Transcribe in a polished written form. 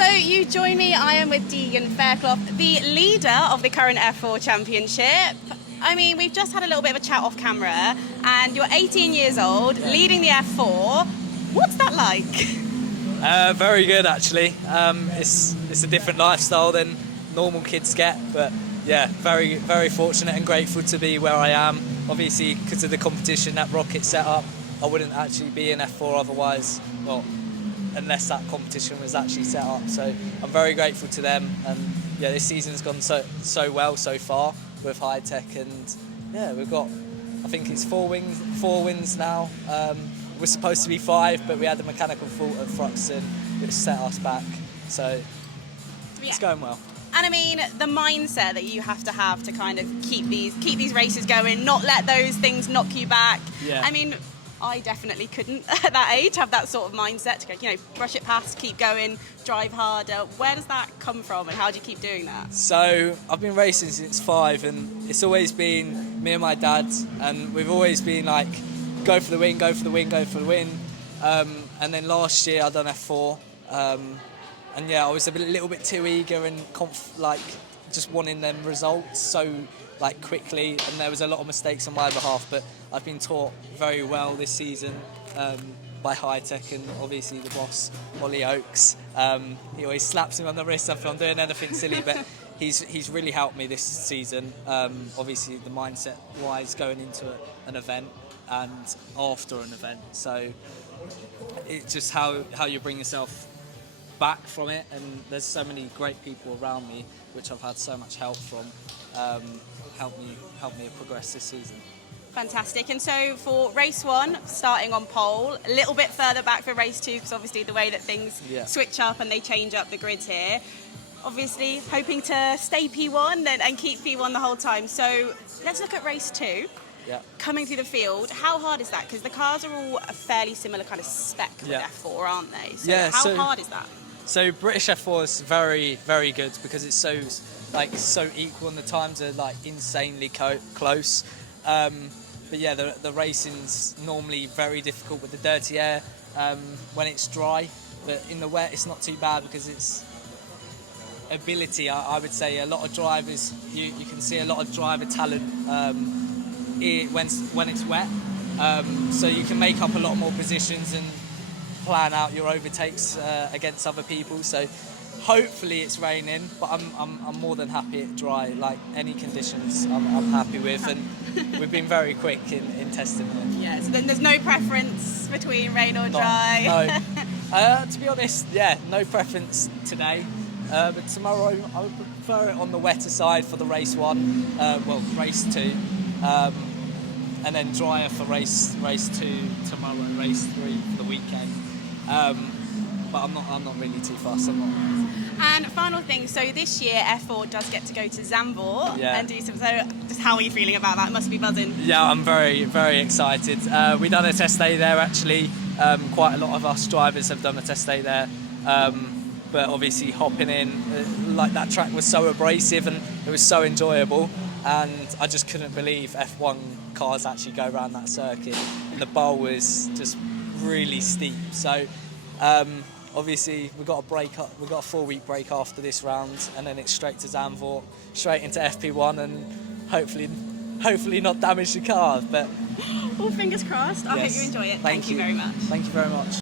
So you join me, I am with Deagen Fairclough, the leader of the current F4 Championship. I mean, we've just had a little bit of a chat off camera, and you're 18 years old, leading the F4. What's that like? Very good, actually. It's a different lifestyle than normal kids get, but yeah, very, very fortunate and grateful to be where I am. Obviously, because of the competition that Rocket set up, I wouldn't actually be in F4 otherwise, well, unless that competition was actually set up. So I'm very grateful to them, and yeah, this season's gone so well so far with high tech, and yeah, we've got, I think it's four wins now. We're supposed to be 5, but we had a mechanical fault at Thruxton which set us back. So it's going well. And I mean, the mindset that you have to kind of keep these races going, not let those things knock you back. Yeah. I mean, I definitely couldn't at that age have that sort of mindset to go, brush it past, keep going, drive harder. Where does that come from, and how do you keep doing that? So I've been racing since 5, and it's always been me and my dad, and we've always been like, go for the win, go for the win, go for the win. And then last year I done F4, and yeah, I was a little bit too eager and just wanting them results so quickly, and there was a lot of mistakes on my behalf, but I've been taught very well this season by High Tech, and obviously the boss, Ollie Oakes. He always slaps me on the wrist if I'm doing anything silly, but he's really helped me this season. Obviously the mindset wise going into an event and after an event, so it's just how you bring yourself back from it, and there's so many great people around me which I've had so much help from, help me progress this season. Fantastic. And so for race 1, starting on pole, a little bit further back for race 2, because obviously the way that things switch up and they change up the grids here, obviously hoping to stay P1 and keep P1 the whole time. So let's look at race 2. Yeah. Coming through the field, how hard is that? Because the cars are all a fairly similar kind of spec with F4, aren't they? So how hard is that? So British F4 is very, very good because it's so equal, and the times are insanely close. But yeah, the racing's normally very difficult with the dirty air when it's dry. But in the wet, it's not too bad because it's ability. I would say a lot of drivers, you can see a lot of driver talent when it's wet. So you can make up a lot more positions and plan out your overtakes against other people. So hopefully it's raining, but I'm more than happy it's dry. Any conditions I'm happy with, and we've been very quick in testing it. Yeah, so then there's no preference between rain or dry? No. To be honest, no preference today, but tomorrow I would prefer it on the wetter side for the race 1, race 2, and then drier for race 2 tomorrow, race 3 for the weekend. But I'm not really too fast. And final thing, so this year F4 does get to go to Zandvoort and do some. So, just how are you feeling about that? It must be buzzing. Yeah, I'm very, very excited. We done a test day there actually. Quite a lot of us drivers have done a test day there. But obviously hopping in, that track was so abrasive and it was so enjoyable. And I just couldn't believe F1 cars actually go around that circuit. And the bowl was just really steep. So obviously we've got a break up. We've got a 4-week break after this round, and then it's straight to Zandvoort, straight into FP1, and hopefully not damage the car. But all fingers crossed. I hope you enjoy it. Thank you very much. Thank you very much.